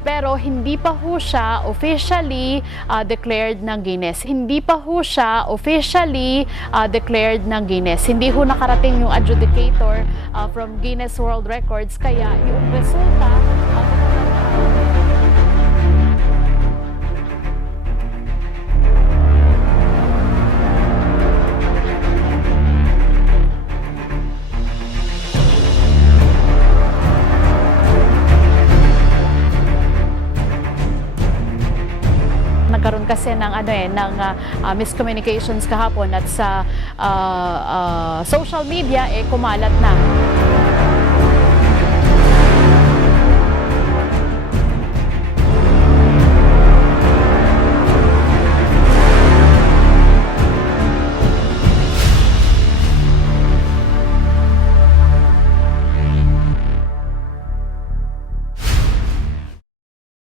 pero hindi pa ho siya officially declared ng Guinness. Hindi pa ho siya officially declared ng Guinness. Hindi ho nakarating yung adjudicator from Guinness World Records, kaya yung resulta nagkaroon kasi ng miscommunications kahapon at sa social media kumalat na